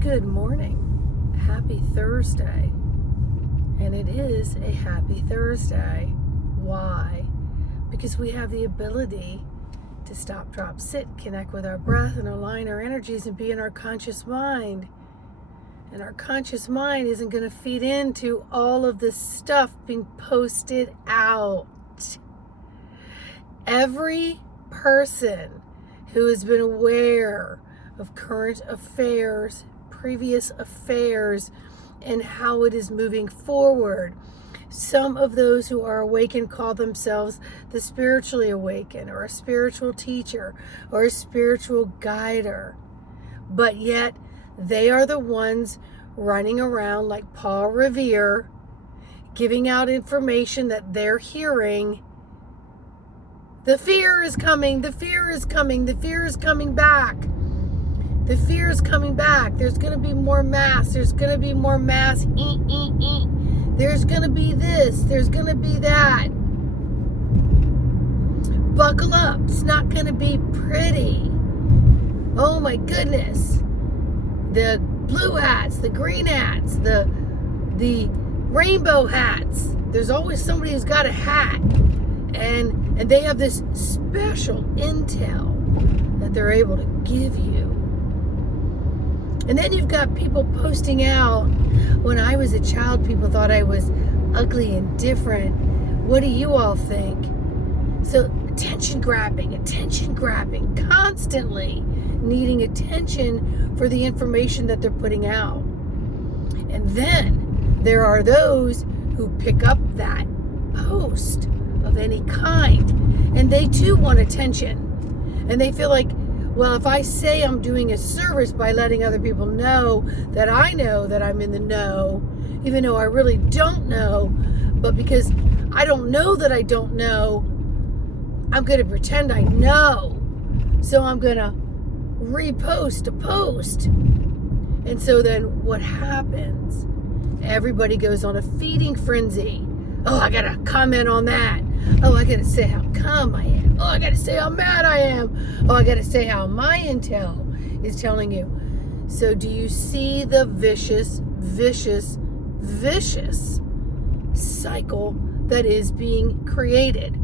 Good morning. Happy Thursday. And it is a happy Thursday. Why? Because we have the ability to stop, drop, sit, connect with our breath, and align our energies and be in our conscious mind. And our conscious mind isn't going to feed into all of this stuff being posted out. Every person who has been aware of current affairs, previous affairs, and how it is moving forward. Some of those who are awakened call themselves the spiritually awakened, or a spiritual teacher, or a spiritual guider. But yet, they are the ones running around like Paul Revere, giving out information that they're hearing. The fear is coming, the fear is coming, the fear is coming back. The fear is coming back. There's going to be more mass. There's going to be more mass. There's going to be this. There's going to be that. Buckle up. It's not going to be pretty. Oh my goodness. The blue hats, the green hats, the rainbow hats. There's always somebody who's got a hat. And they have this special intel that they're able to give you. And then you've got people posting out, when I was a child, people thought I was ugly and different. What do you all think? So attention grabbing, constantly needing attention for the information that they're putting out. And then there are those who pick up that post of any kind, and they too want attention. And they feel like, well, if I say I'm doing a service by letting other people know that I'm in the know, even though I really don't know, but because I don't know that I don't know, I'm going to pretend I know. So I'm going to repost a post. And so then what happens? Everybody goes on a feeding frenzy. Oh, I got to comment on that. Oh, I got to say how calm I am. Oh, I got to say how mad I am. Oh, I got to say how my intel is telling you. So do you see the vicious cycle that is being created?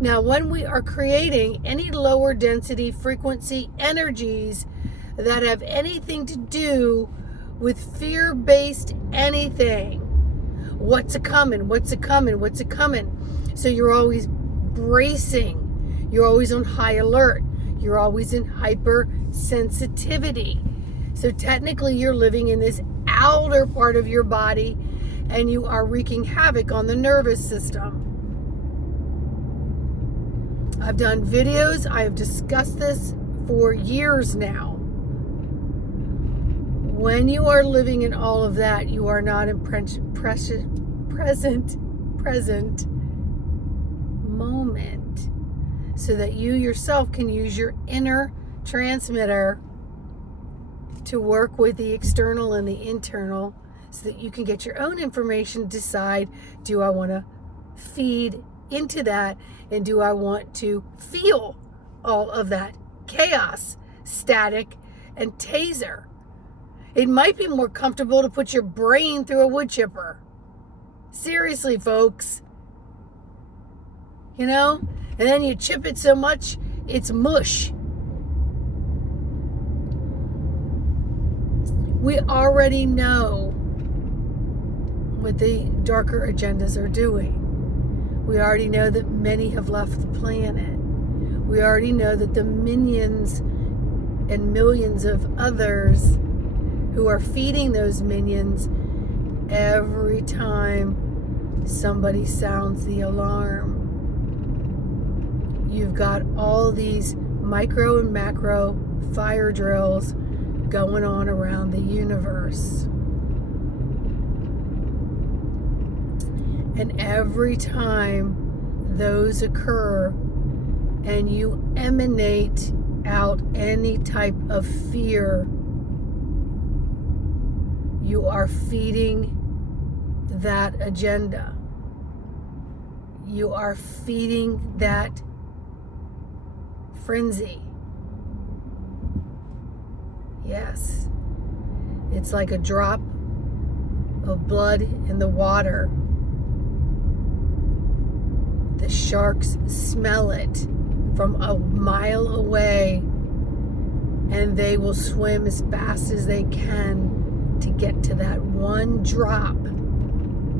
Now, when we are creating any lower density frequency energies that have anything to do with fear-based anything, what's a-coming? So you're always bracing. You're always on high alert. You're always in hypersensitivity. So technically you're living in this outer part of your body, and you are wreaking havoc on the nervous system. I've done videos. I have discussed this for years now. When you are living in all of that, you are not in present moment, so that you yourself can use your inner transmitter to work with the external and the internal, so that you can get your own information, decide, do I want to feed into that, and do I want to feel all of that chaos, static, and taser? It might be more comfortable to put your brain through a wood chipper. Seriously, folks. You know? And then you chip it so much, it's mush. We already know what the darker agendas are doing. We already know that many have left the planet. We already know that the minions and millions of others who are feeding those minions every time somebody sounds the alarm. You've got all these micro and macro fire drills going on around the universe. And every time those occur and you emanate out any type of fear, you are feeding that agenda. You are feeding that frenzy. Yes. it's like a drop of blood in the water. The sharks smell it from a mile away, and they will swim as fast as they can to get to that one drop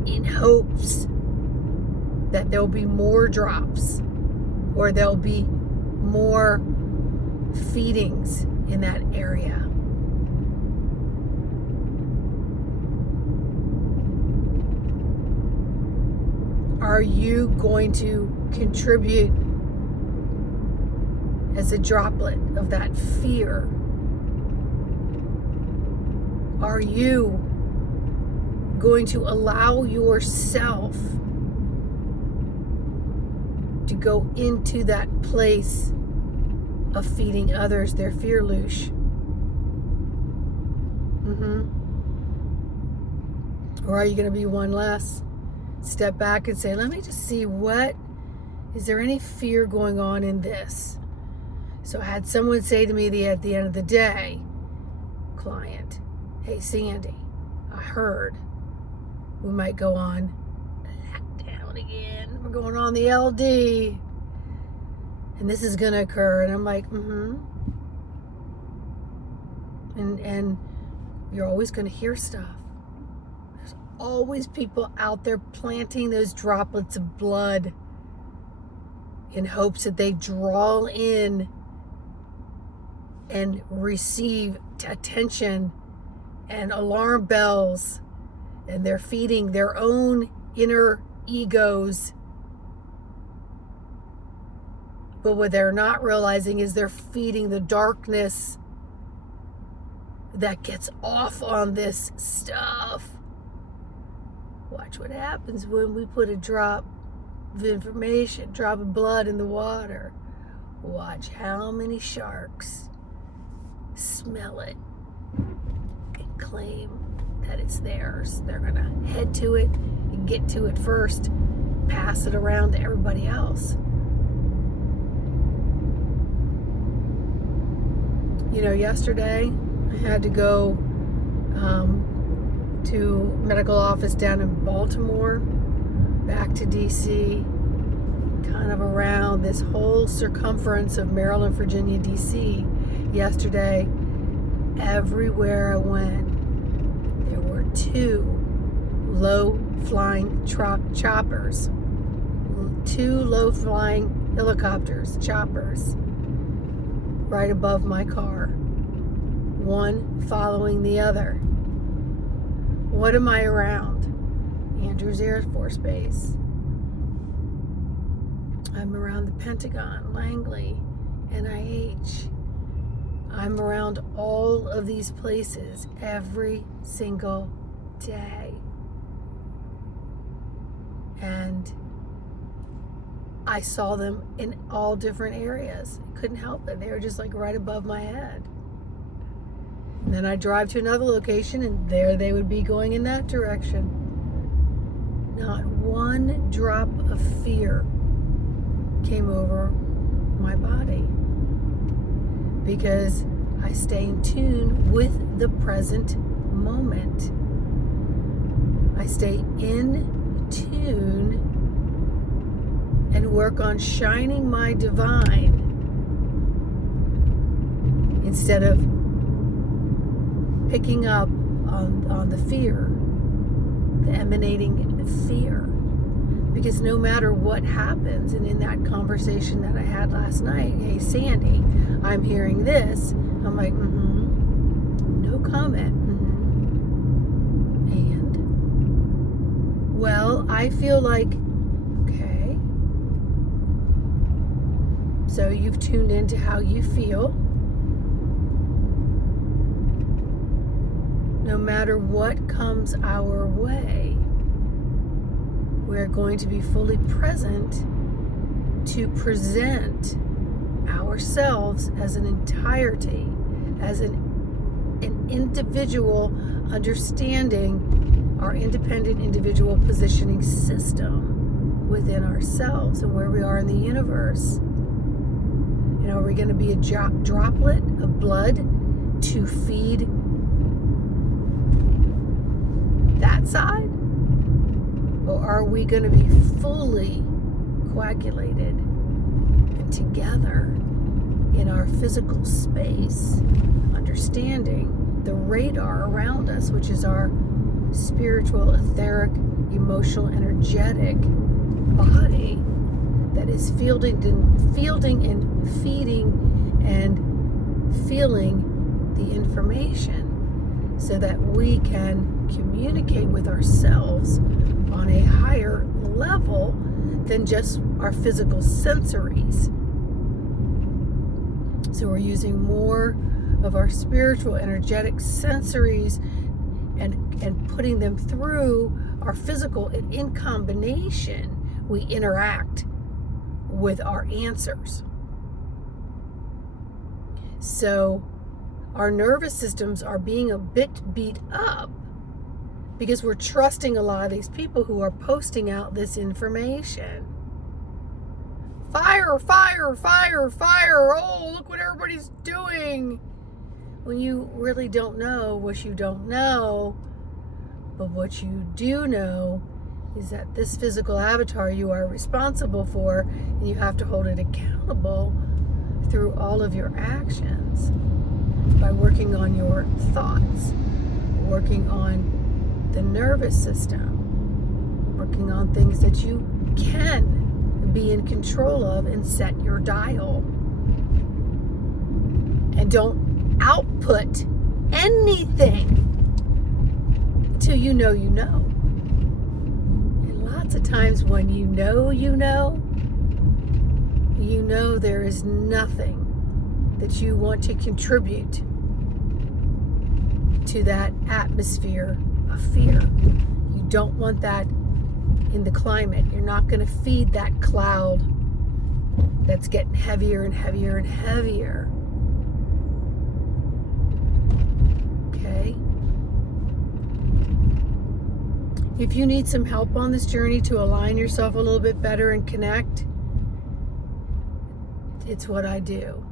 in hopes that there'll be more drops or there'll be more feedings in that area. Are you going to contribute as a droplet of that fear? Are you going to allow yourself to go into that place of feeding others their fear loosh? Or are you going to be one less? Step back and say, let me just see, is there any fear going on in this? So I had someone say to me at the end of the day, client, hey Sandy, I heard we might go on lockdown again. We're going on the LD. And this is going to occur. And I'm like, And you're always going to hear stuff. There's always people out there planting those droplets of blood in hopes that they draw in and receive attention and alarm bells, and they're feeding their own inner egos. But what they're not realizing is they're feeding the darkness that gets off on this stuff. Watch what happens when we put a drop of information, drop of blood in the water. Watch how many sharks smell it and claim that it's theirs. They're going to head to it and get to it first, pass it around to everybody else. You know, yesterday I had to go to medical office down in Baltimore, back to DC, kind of around this whole circumference of Maryland, Virginia, DC. Yesterday, everywhere I went, there were 2 low-flying choppers, 2 low-flying helicopters, choppers, right above my car, one following the other. What am I around? Andrews Air Force Base. I'm around the Pentagon, Langley, NIH. I'm around all of these places every single day. And I saw them in all different areas. Couldn't help it. They were just like right above my head. And then I drive to another location and there they would be going in that direction. Not one drop of fear came over my body, because I stay in tune with the present moment. I stay in tune and work on shining my divine instead of picking up on the fear, the emanating fear. Because no matter what happens, and in that conversation that I had last night, hey Sandy, I'm hearing this, I'm like, no comment. And, well, I feel like, okay, so you've tuned into how you feel. No matter what comes our way, we're going to be fully present to present ourselves as an entirety, as an individual, understanding our independent individual positioning system within ourselves and where we are in the universe. You know, are we going to be a droplet of blood to feed that side? Or are we going to be fully coagulated and together in our physical space, understanding the radar around us, which is our spiritual, etheric, emotional, energetic body that is fielding and feeding and feeling the information so that we can communicate with ourselves on a higher level than just our physical sensories. So we're using more of our spiritual, energetic sensories and putting them through our physical, and in combination, we interact with our answers. So our nervous systems are being a bit beat up because we're trusting a lot of these people who are posting out this information. Fire, fire, fire, fire. Oh, look what everybody's doing. When you really don't know what you don't know. But what you do know is that this physical avatar you are responsible for, and you have to hold it accountable through all of your actions by working on your thoughts, working on the nervous system, working on things that you can be in control of and set your dial. And don't output anything until you know you know. And lots of times when you know there is nothing that you want to contribute to that atmosphere of fear. You don't want that in the climate. You're not going to feed that cloud that's getting heavier and heavier and heavier. Okay? If you need some help on this journey to align yourself a little bit better and connect, it's what I do.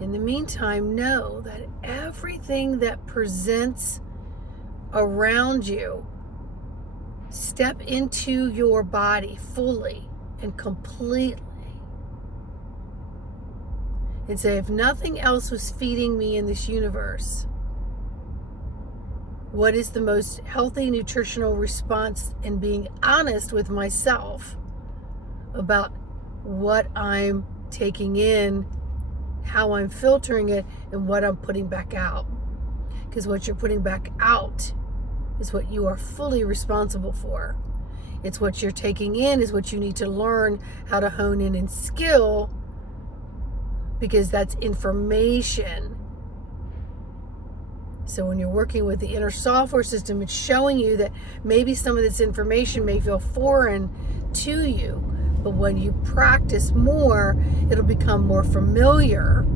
In the meantime, know that everything that presents around you, step into your body fully and completely and say, if nothing else was feeding me in this universe, what is the most healthy nutritional response, and being honest with myself about what I'm taking in, how I'm filtering it, and what I'm putting back out. Because what you're putting back out is what you are fully responsible for. It's what you're taking in is what you need to learn how to hone in and skill, because that's information. So when you're working with the inner software system, it's showing you that maybe some of this information may feel foreign to you, but when you practice more, it'll become more familiar.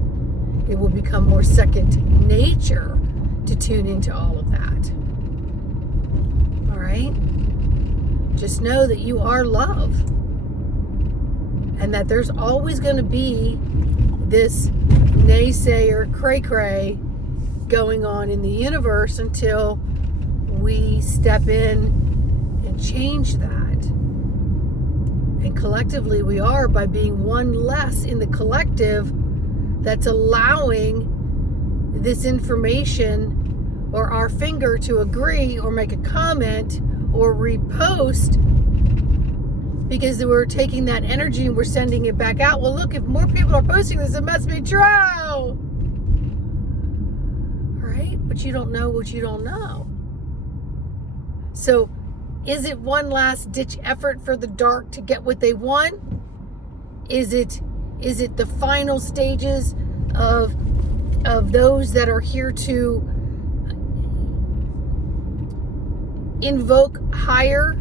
It will become more second nature to tune into all of that. All right? Just know that you are love, and that there's always going to be this naysayer, cray-cray going on in the universe until we step in and change that. And collectively we are, by being one less in the collective that's allowing this information or our finger to agree or make a comment or repost, because we're taking that energy and we're sending it back out. Well, look, if more people are posting this, it must be true. But you don't know what you don't know. So is it one last ditch effort for the dark to get what they want? Is it the final stages of those that are here to invoke higher,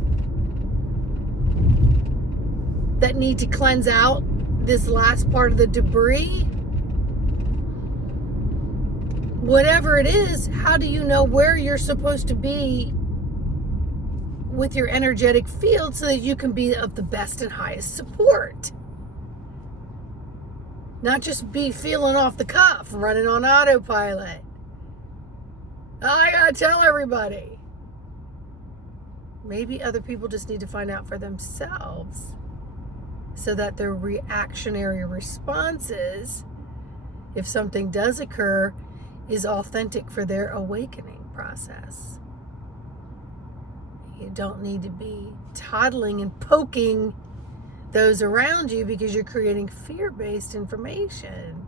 that need to cleanse out this last part of the debris? Whatever it is, how do you know where you're supposed to be with your energetic field so that you can be of the best and highest support? Not just be feeling off the cuff, running on autopilot. I gotta tell everybody. Maybe other people just need to find out for themselves so that their reactionary responses, if something does occur, is authentic for their awakening process. You don't need to be toddling and poking those around you because you're creating fear-based information.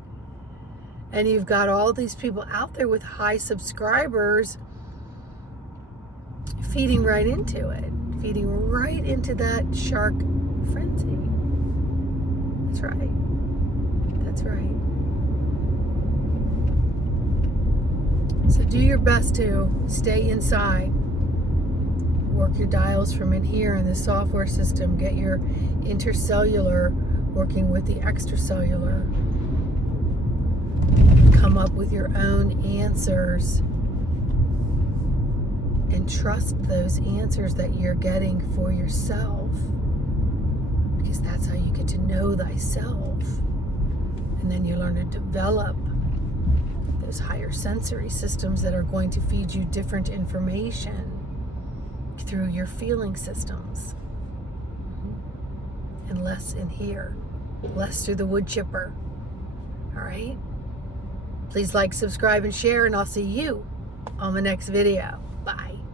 And you've got all these people out there with high subscribers feeding right into it, feeding right into that shark frenzy. That's right. That's right. So do your best to stay inside. Work your dials from in here in the software system. Get your intercellular working with the extracellular. Come up with your own answers. And trust those answers that you're getting for yourself. Because that's how you get to know thyself. And then you learn to develop those higher sensory systems that are going to feed you different information through your feeling systems. And less in here. Less through the wood chipper. All right? Please like, subscribe, and share, and I'll see you on the next video. Bye.